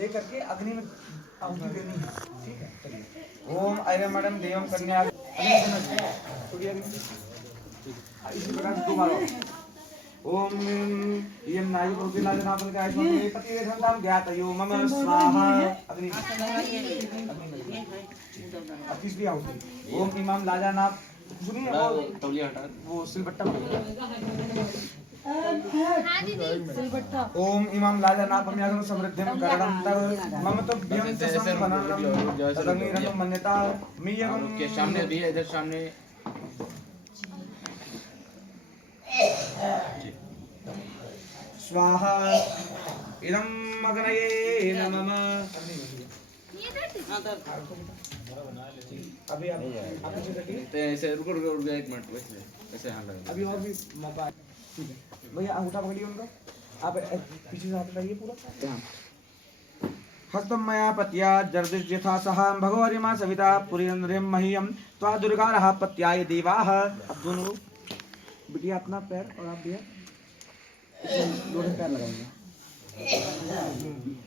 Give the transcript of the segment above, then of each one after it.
लेकर के अग्नि में आहुति देनी है। ठीक है, चलिए। ओम ऐरमणं देवं कन्या इसी प्रकार से 2 बार ओम यम नायु प्रोतिलाजनापन का आयुष्मान पति वेधंताम ज्ञातयो मम स्वाहा अग्नि अब तीसरी आहुति ओम इमाम लाजानाप सुनिए वो सिलबट्टा ओम इमाम लाजानापम यागम समृद्धिम करणं तव मम तो व्यम च समननम तदग्निरंगम मन्यता मियम के सामने भी इधर सामने स्वाहा इदं अग्नये नमः। अभी आप पीछे रखिए ऐसे रुको रुको रुको 1 मिनट वैसे हां लगा अभी और भी मौका है। ठीक है भैया अंगूठा पकड़िए उनका आप पीछे से हाथ लगाइए पूरा हस्तम मया पत्या जर्दिष्यथा सह भगवरिमा सविता पुरीन्द्रियं मह्यं त्वा दुर्गारः पत्याय देवाः। अब दोनों बिटिया अपना पैर और आप भैया दोनों पैर लगाएंगे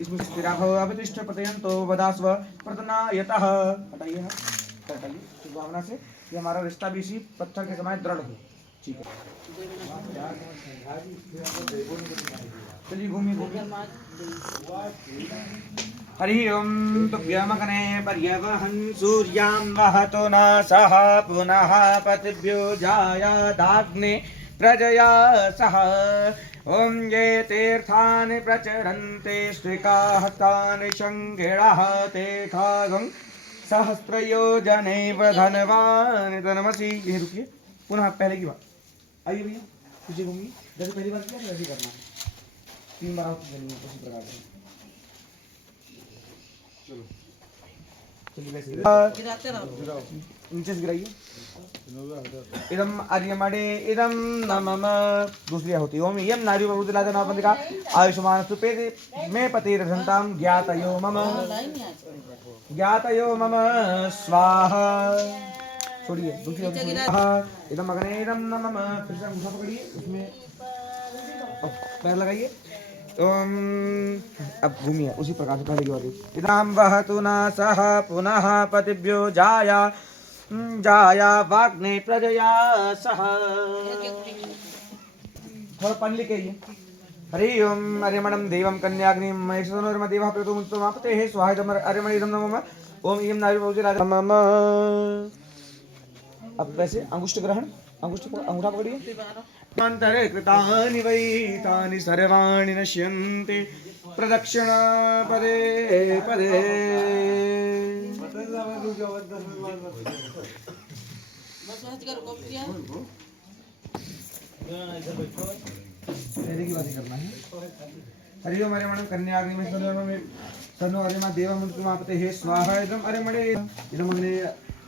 इसमें स्थिरा भव अभितिष्ठ प्रत्ययन्तो वदास्व प्रतनायतः। हटाइए हाथ हटाइए इस भावना से कि हमारा रिश्ता भी इसी पत्थर के समान दृढ़ हो। ठीक है चलिए घूमिए घूमिए हरि ओम तुभ्यमग्ने पर्यवहं सूर्यां वहतो न सह पुनः पतिभ्यो जायादाग्ने प्रजया सह। ओम ये तीर्थानि प्रचरन्ते स्त्रिकाहतानि शङ्गिणः ते खागं सहस्रयोजने धनवान् तनमसि। यहीं रुकिए पुनः पहले की बात आइए भैया पीछे घूमिए जैसे पहली बार किया वैसे करना है 3 बार आप उसी प्रकार से चलो चलिए वैसे नीचे से गिराइए इदम आर्यमणे इदम नमः। दूसरी होती ओम यम नारी बहुतलाजनापंदिका आयुष्मान सुपे मे पति रघंताम ज्ञातयो मम स्वाहा। छोड़िए दूसरी इदम अग्ने इदम नमः। फिर से अंगूठा पकड़िए उसमें पैर लगाइए अब घूमिए उसी प्रकार से पहले की बात इदम वहतु न सह पुनः पतिभ्यो जाया वाग्ने प्रजया सह। थोड़ा पानी लेके आइए हरि ओम अरिमणं देवं कन्याग्निं महेश्वरो देवः प्रतुमुत्तमापते हे स्वाहा इदम अरिमणिदं नमः। ओम इयं नारी बहुजराज मम। अब वैसे अंगुष्ठ ग्रहण अंगूठा पकड़िए अंतरे कृतानि वै तानि सर्वाणि नश्यन्ति प्रदक्षिण पदे पदे। पहले की बात करना है हरि ओम अरिमणं कन्याग्नि में सनो अरिमा देवमुत्तमापते हे स्वाहा इदम अरिमणे इदम अग्ने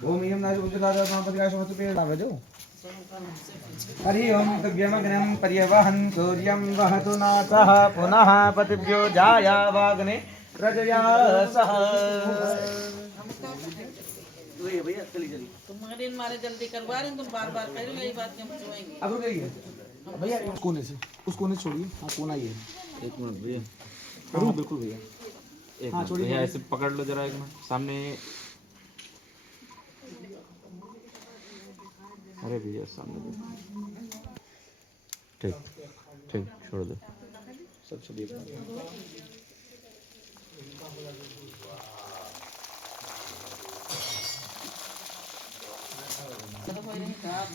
ओम इयं नारी बहुजराजनापंदिका समस्तुते लावजो हरि ओम तुभ्यमग्नं पर्यवहं सूर्यं वहतु न सह पुनः पतिभ्यो जाया वाग्ने प्रजया सह। भैया चलिए तुम्हारे मारे जल्दी करवा रहे तुम बार-बार कह रहे हो यही बात हम सुनेंगे। अब रुकिए भैया उस कोने से छोड़िए हाँ कोना ये 1 मिनट भैया हाँ बिल्कुल भैया हाँ छोड़िए भैया ऐसे पकड़ लो जरा 1 मिनट सामने अरे भैया सामने ठीक ठीक छोड़ दो सब चलिए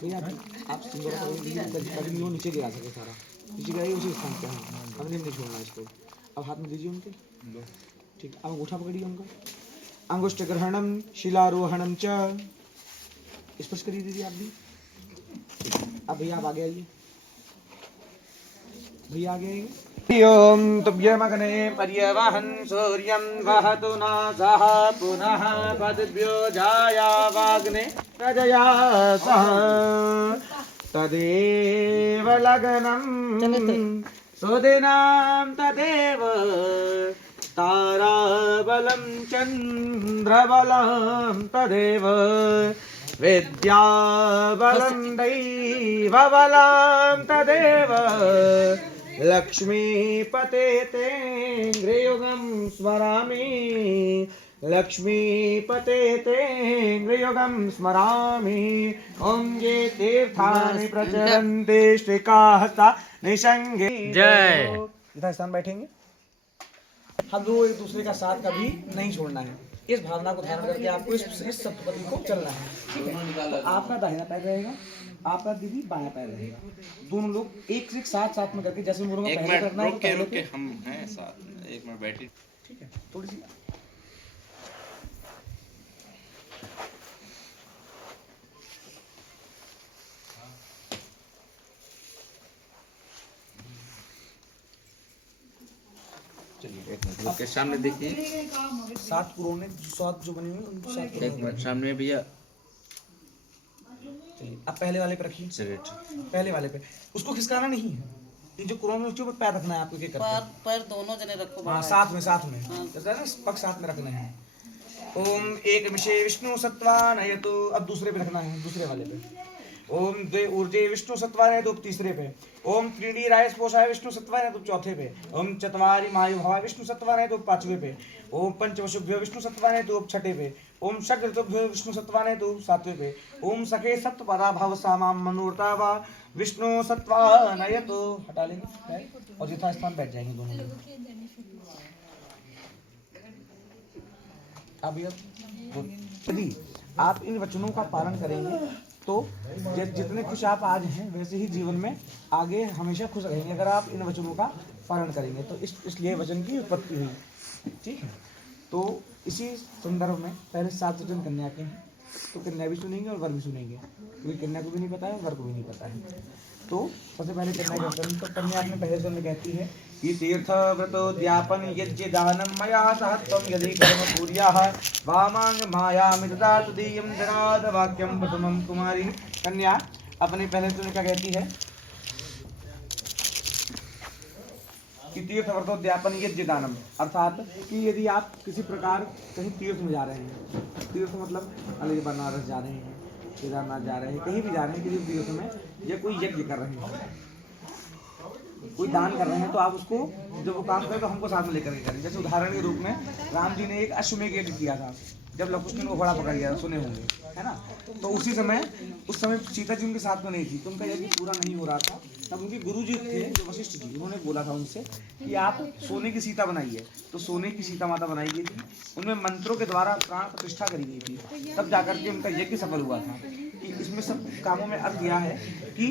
भैया आप सिंगल कभी नीचे गिरा सके सारा नीचे गिराइए उसी स्थान पे हमने नहीं छोड़ना इसको। अब हाथ में दीजिए उनके ठीक अब अंगूठा पकड़िए उनका अंगुष्ठ ग्रहणम शिलारोहणम च स्पर्श करिए दीजिए आप भी। अब भैया आप आगे आइए भैया आगे आइए ओम तुभ्यमग्ने पर्यवहं सूर्यं वहतु न सह पुनः पतिभ्यो जाया वाग्ने प्रजया सह। तदेव लग्नं सुदिनं तदेव ताराबलं चन्द्रबलं तदेव विद्याबलं दैवबलं तदेव लक्ष्मीपते ते गृयुगं स्मरामि लक्ष्मीपते ते गृयुगं स्मरामि ॐ ये तीर्थानि प्रचरन्ति श्रीकाहता निसंगे जय। यथास्थान बैठेंगे। हम लोग एक दूसरे का साथ कभी नहीं छोड़ना है। इस भावना को धारण करके आपको इस सप्तपदी को चलना है। ठीक है, तो आपका दाहिना पैर रहेगा, आपका दीदी बायां पैर रहेगा। दोनों लोग एक से एक साथ में करके जैसे मुझे पहले करना है। रुक के हम हैं साथ में, एक मिनट बैठिए। ठीक है, थोड़ी सी के सामने देखिए, 7 कोरोने 7 जो बने हुए हैं उन 7 एक मिनट सामने भैया। चलिए, अब पहले वाले पे रखिए। चलिए, पहले वाले पे उसको खिसकाना नहीं है। ये जो कोरोना उसके ऊपर पैर रखना है आपको। क्या करते हैं? पैर दोनों जने रखो। हाँ, साथ में जैसा है ना, पग साथ में रखना है। ओम एक विषय विष्णु सत्वानयतु, अब दूसरे पे रखना है, दूसरे वाले पे। ओम द्वे ऊर्जे विष्णु सत्वानयतु, तीसरे पे। ओम त्रीणी राय स्पोषाय विष्णु सत्वानयतु, चौथे पे। ओम चत्वारि मायु भवा विष्णु सत्वानयतु, पांचवे पे। ओम पंचवशुभ्यो विष्णु सत्वानयतु, छठे पे। ओम षड्ऋतुभ्यो विष्णु सत्वानयतु, सातवें पे। ओम सखे सत्वपदा भव सामाम मनोरता वा विष्णु सत्वानयतु, हटा लेंगे और यथास्थान बैठ जाएंगे दोनों लोग। अब यदि आप इन वचनों का पालन करेंगे तो जितने खुश आप आज हैं वैसे ही जीवन में आगे हमेशा खुश रहेंगे, अगर आप इन वचनों का पालन करेंगे। तो इसलिए वचन की उत्पत्ति हुई। ठीक है, तो इसी संदर्भ में पहले 7 वचन कन्या के हैं, तो कन्या भी सुनेंगे और वर भी सुनेंगे, क्योंकि कन्या को भी नहीं पता है, वर को भी नहीं पता है। तो सबसे पहले कन्या के वचन, तो कन्या अपने पहले वचन में कहती है कि तीर्थ व्रतोद्यापन यज्ञ दानम मया सहत्वं यदि कर्म पूर्याः वामांग मायामि तदा तुदीयं जनाद वाक्यं प्रथमं कुमारी। कन्या अपने पहले वचन में क्या कहती है कि तीर्थ व्रतोद्यापन यज्ञ दानम, अर्थात कि यदि आप किसी प्रकार कहीं तीर्थ में जा रहे हैं, तीर्थ मतलब अलग बनारस जा रहे हैं, केदारनाथ जा रहे हैं, कहीं भी जा रहे हैं किसी तीर्थ में, या कोई यज्ञ कर रहे हैं, कोई दान कर रहे हैं, तो आप उसको जब वो काम करें तो हमको साथ में लेकर के करें। जैसे उदाहरण के रूप में राम जी ने एक अश्वमेध यज्ञ किया था, जब लक्ष्मण ने वो घोड़ा पकड़ लिया, सुने होंगे, है ना। तो उस समय सीता जी उनके साथ में नहीं थी, तो उनका यज्ञ पूरा नहीं हो रहा था। तब उनके गुरु जी थे जो वशिष्ठ जी, उन्होंने बोला था उनसे कि आप सोने की सीता बनाइए। तो सोने की सीता माता बनाई गई थी, उनमें मंत्रों के द्वारा प्राण प्रतिष्ठा करी गई थी, तब जाकर के उनका यज्ञ सफल हुआ था। कि इसमें सब कामों में अर्थ यह है कि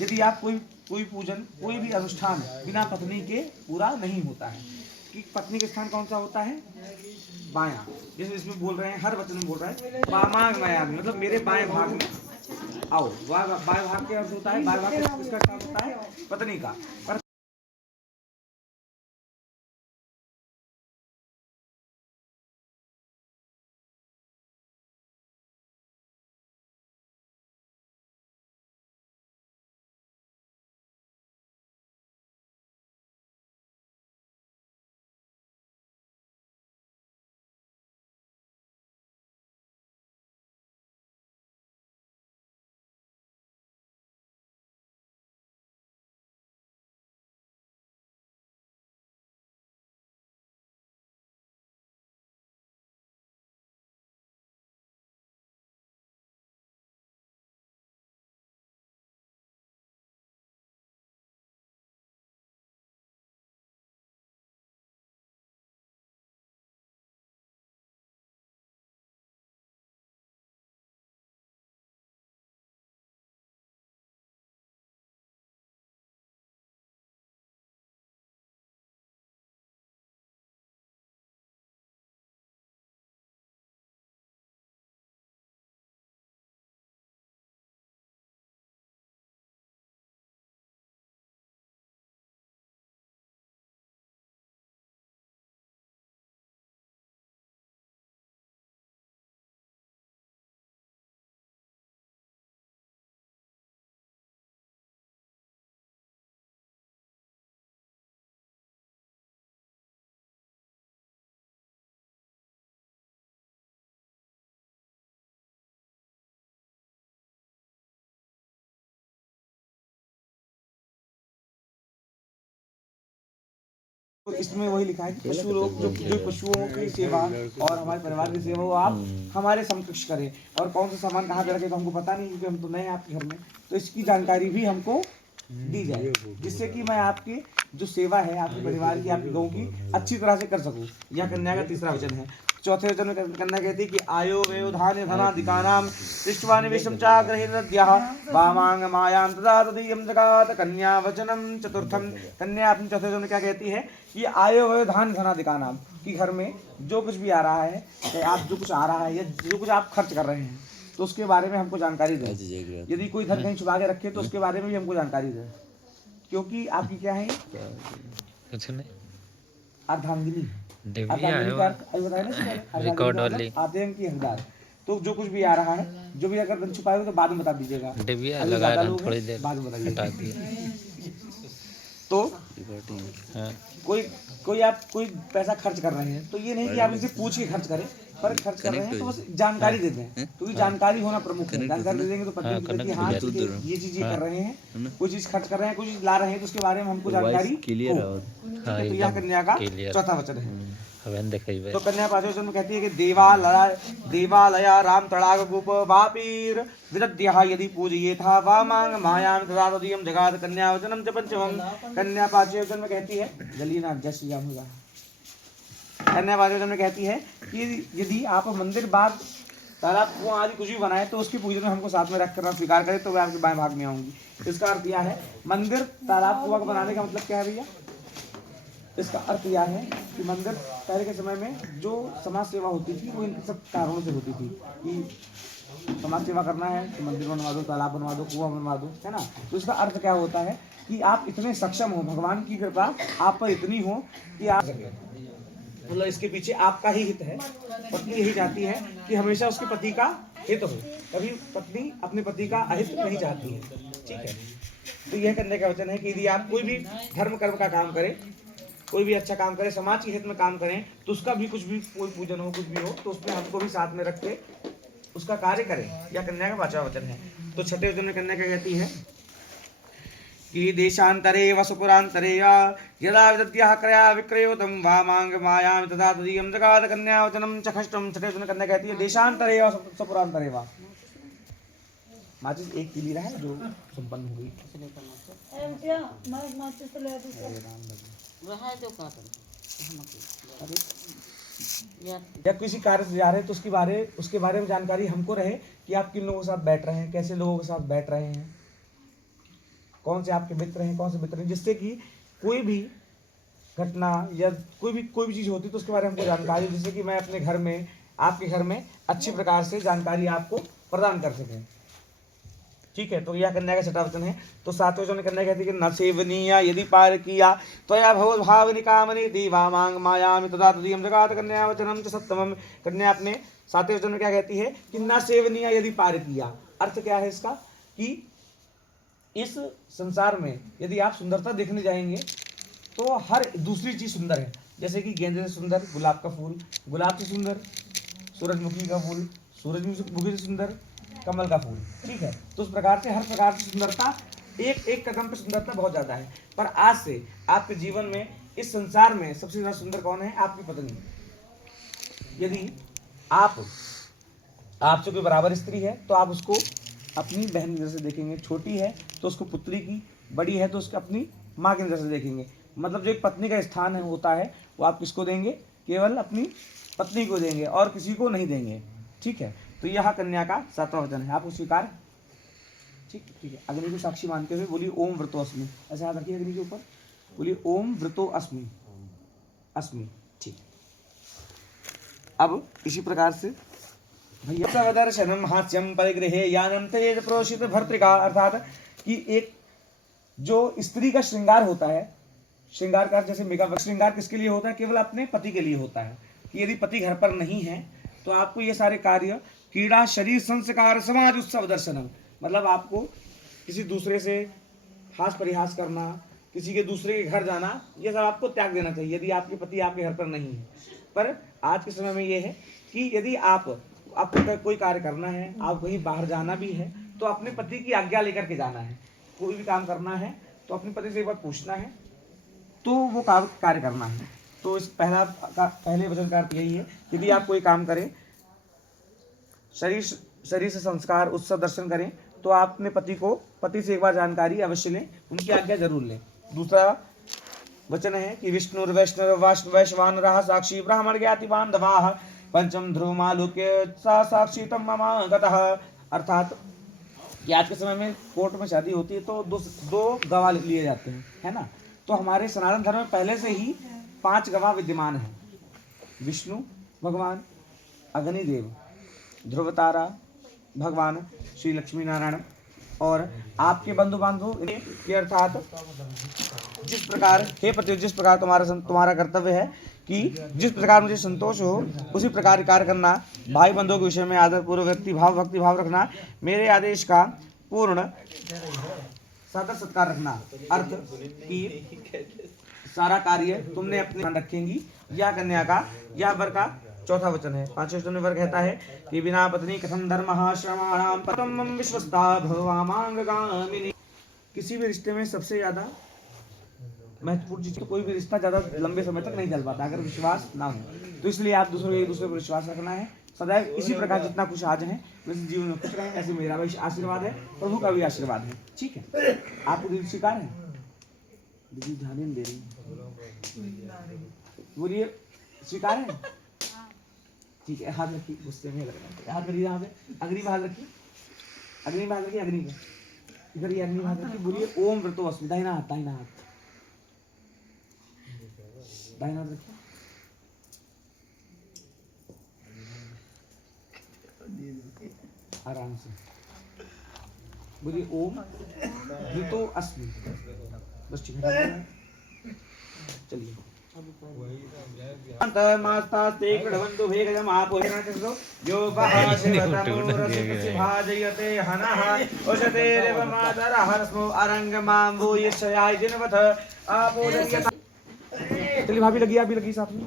यदि आप कोई पूजन, कोई भी अनुष्ठान बिना पत्नी के पूरा नहीं होता है। कि पत्नी का स्थान कौन सा होता है? बायां। जैसे इसमें बोल रहे हैं, हर वचन में बोल रहा है वामांग मायामी, मतलब मेरे बाएं भाग में आओ। बाएं भाग के अर्थ होता है, बाएं भाग किसका अर्थ होता है? पत्नी का। तो इसमें वही लिखा है कि पशु लोग जो पशुओं की सेवा और हमारे परिवार की सेवा वो आप हमारे समकक्ष करें। और कौन सा सामान कहाँ पे रखे तो हमको पता नहीं, क्योंकि हम तो नए हैं आपके घर में, तो इसकी जानकारी भी हमको दी जाए, जिससे कि मैं आपकी जो सेवा है आपके परिवार की, आपकी गौ की अच्छी तरह से कर सकूं। यह कन्या का तीसरा वचन है। चौथे वचन में कन्या कहती है कि आयो वेयो धान्य धनाधिकानाम दृष्टवानि विषम चाग्रहिणद्यः वामांग मायां तदा तदीयं जगात कन्या वचनम चतुर्थम। कन्या अपने चौथे वचन में क्या कहती है कि आयो वेयो धान्य धनाधिकानाम, कि घर में जो कुछ भी आ रहा है, आप जो कुछ आ रहा है या जो कुछ आप खर्च कर रहे हैं, तो उसके बारे में हमको जानकारी दें। यदि कोई धन कहीं छुपा के रखे तो उसके बारे में भी हमको जानकारी दें, क्योंकि आपकी क्या है अर्धांगिनी। रिकॉर्ड वाली आते हैं कि हकदार, तो जो कुछ भी आ रहा है, जो भी अगर धन छुपाए हो तो बाद में बता दीजिएगा, थोड़ी देर बाद में बताइए। तो कोई आप कोई पैसा खर्च कर रहे हैं तो ये नहीं कि आप इसे पूछ के खर्च करें, पर खर्च कर रहे हैं तो बस जानकारी देते हैं, क्योंकि जानकारी होना प्रमुख है। जानकारी दे देंगे तो पता चलता है कि हाँ ये चीज ये कर रहे हैं, कोई चीज खर्च कर रहे हैं, कोई चीज ला रहे हैं, तो उसके बारे में हमको जानकारी हो। तो यह कन्या का चौथा वचन है। तो कन्या पांचवें वचन में कहती है कि देवालया राम तड़ाग गोप वापीर विदद्यः यदि पूजयेथा वामांग मायां तदा तदीयं जगात कन्या वचनम च पंचमम। कन्या पांचवें वचन में कहती है, जल्दी ना जय श्री राम होगा। कन्या पांचवें वचन में कहती है कि यदि आप मंदिर बाग तालाब कुआं आदि कुछ भी बनाए तो उसकी पूजन में हमको साथ में रख कर स्वीकार करें तो मैं आपके बाएं भाग में आऊंगी। इसका अर्थ यह है, मंदिर तालाब कुआं बनाने का मतलब क्या है भैया? इसका अर्थ यह है कि मंदिर पहले के समय में जो समाज सेवा होती थी वो इन सब कारणों से होती थी, कि समाज सेवा करना है तो मंदिर बनवा दो, तालाब बनवा दो, कुआं बनवा दो, है ना। तो इसका अर्थ क्या होता है कि आप इतने सक्षम हो, भगवान की कृपा आप पर इतनी हो कि आप, मतलब इसके पीछे आपका ही हित है। पत्नी यही चाहती है कि हमेशा उसके पति का हित हो, कभी पत्नी अपने पति का अहित नहीं चाहती है, ठीक है। तो यह करने का वचन है कि यदि आप कोई भी धर्म कर्म का काम करें, कोई भी अच्छा काम करें, समाज के हित में काम करें, तो उसका भी कुछ भी कोई पूजन हो, कुछ भी हो, तो उसमें हमको भी साथ में रख के उसका कार्य करें। यह कन्या का पांचवा वचन है। तो छठे वचन में कन्या क्या कहती है कि देशांतरे वसुपुरांतरे यदा विदद्यः क्रया विक्रयोतम वामांग मायां तदा तदीयं जगात कन्या वचनम च षष्ठम। छठे वचन में कन्या कहती है देशांतरे व वसुपुरांतरे वा। माचिस एक की लीला है जो संपन्न हो गई। या किसी कार्य से जा रहे हैं तो उसके बारे में जानकारी हमको रहे कि आप किन लोगों के साथ बैठ रहे हैं, कैसे लोगों के साथ बैठ रहे हैं, कौन से आपके मित्र हैं, कौन से मित्र हैं, जिससे कि कोई भी घटना या कोई भी चीज़ होती है तो उसके बारे में हमको जानकारी, जिससे कि मैं अपने घर में, आपके घर में अच्छी प्रकार से जानकारी आपको प्रदान कर सकें, ठीक है। तो यह कन्या का छठा वचन है। तो सातवें वचन में कन्या कहती है कि न सेवनीय यदि पार किया त्वया भव भावनि कामनि दीवा मांग मायामि तदा तदीयं जगात कन्या वचनम च सप्तमम। कन्या अपने सातवें वचन में क्या कहती है कि न सेवनीय यदि पार किया। अर्थ क्या है इसका कि इस संसार में यदि आप सुंदरता देखने जाएंगे तो हर दूसरी चीज सुंदर है, जैसे कि गेंदे से सुंदर गुलाब का फूल, गुलाब से सुंदर सूरजमुखी का फूल, सूरजमुखी से सुंदर कमल का फूल, ठीक है। तो उस प्रकार से हर प्रकार की सुंदरता, एक कदम पे सुंदरता बहुत ज्यादा है। पर आज से आपके जीवन में इस संसार में सबसे ज्यादा सुंदर कौन है? आपकी पत्नी। यदि आपसे कोई बराबर स्त्री है तो आप उसको अपनी बहन की नजर से देखेंगे, छोटी है तो उसको पुत्री की, बड़ी है तो उसको अपनी माँ की नजर से देखेंगे। मतलब जो एक पत्नी का स्थान है होता है वो आप किसको देंगे? केवल अपनी पत्नी को देंगे और किसी को नहीं देंगे, ठीक है। तो यह कन्या का सातवां वचन है। आपको स्वीकार? ठीक है। अग्नि को साक्षी मानते हुए बोलिए ओम व्रतो अस्मि। ऐसे हाथ रखिए अग्नि के ऊपर, बोलिए ओम व्रतो अस्मि, अस्मि, ठीक। अब इसी प्रकार से भैया दर्शनम हास्यम परिगृहे यानम तेज प्रोषित भर्तृका, अर्थात कि एक जो स्त्री का श्रृंगार होता है, श्रृंगार का जैसे मेकअप, श्रृंगार किसके लिए होता है? केवल अपने पति के लिए होता है। कि यदि पति घर पर नहीं है तो आपको ये सारे कार्य, क्रीड़ा, शरीर संस्कार, समाज उत्सव दर्शनम, मतलब आपको किसी दूसरे से हास परिहास करना, किसी के दूसरे के घर जाना, ये सब आपको त्याग देना चाहिए यदि आपके पति आपके घर पर नहीं है। पर आज के समय में ये है कि यदि आपको कोई कार्य करना है, आप कहीं बाहर जाना भी है तो अपने पति की आज्ञा लेकर के जाना है। कोई भी काम करना है तो अपने पति से एक बार पूछना है तो वो कार्य करना है। तो इस पहले वचन का अर्थ यही है, यदि आप कोई काम करें, शरीर से संस्कार उत्सव दर्शन करें, तो आप अपने पति से एक बार जानकारी अवश्य लें, उनकी आज्ञा जरूर लें। दूसरा वचन है कि विष्णुर्वैष्णव वैश्वानरः साक्षी ब्राह्मण ज्ञाति बांधवाः पंचम ध्रुवमालोक्य सा साक्षी तम ममागतः। अर्थात कि आज के समय में कोर्ट में शादी होती है तो दो गवाह लिए जाते हैं, है ना। तो हमारे सनातन धर्म में पहले से ही 5 गवाह विद्यमान हैं। विष्णु भगवान, अग्निदेव, ध्रुवतारा भगवान श्री लक्ष्मी नारायण और आपके बंधु बांधव के। अर्थात जिस प्रकार हे पति, जिस प्रकार तुम्हारा कर्तव्य है कि जिस प्रकार मुझे संतोष हो उसी प्रकार कार्य करना, भाई बंधुओं के विषय में आदर पूर्वक भक्ति भाव रखना, मेरे आदेश का पूर्ण सादर सत्कार रखना। अर्थ कि सारा कार्य तुमने अपने ध्यान रखेंगी। या कन्या का या वर का चौथा वचन है। 5वें वचन में वर कहता है कि बिना पत्नी कथम धर्मः श्रमाणाम परमं विश्वस्ता भवामांगगामिनी। किसी भी रिश्ते में सबसे ज्यादा महत्वपूर्ण चीज, तो कोई भी रिश्ता ज्यादा लंबे समय तक नहीं चल पाता अगर विश्वास ना हो। तो इसलिए आप एक दूसरे पर विश्वास रखना है सदैव। इसी प्रकार जितना कुछ आज है वैसे जीवन में खुश रहें, ऐसे मेरा भी आशीर्वाद है, प्रभु का भी आशीर्वाद है। ठीक है, आपको दिल स्वीकार है? दीदी ध्यान नहीं दे रही, बोलिए स्वीकार है? ठीक है, हाथ रखिए, गुस्से में लग हाथ करिए, यहाँ पे अग्नि में हाथ रखिए, अग्नि में हाथ रखिए, अग्नि में इधर ही अग्नि में हाथ रखिए। बोलिए ओम व्रतो अस्मि। दाहिना हाथ, दाहिना हाथ, दाहिना हाथ रखिए। आराम से बोलिए ओम व्रतो अस्मि। बस ठीक है, चलिए। अंतमास्तास्ते कृण्वन्तु भेगजम् आपोषणं यो भाषवतमो भाजयते हनः औषधेरेव मातरः स्मो अरंगमां भूयिष्याय जिनवथ आपोषयत। चलिए भाभी लगी, आप भी लगी साथ में।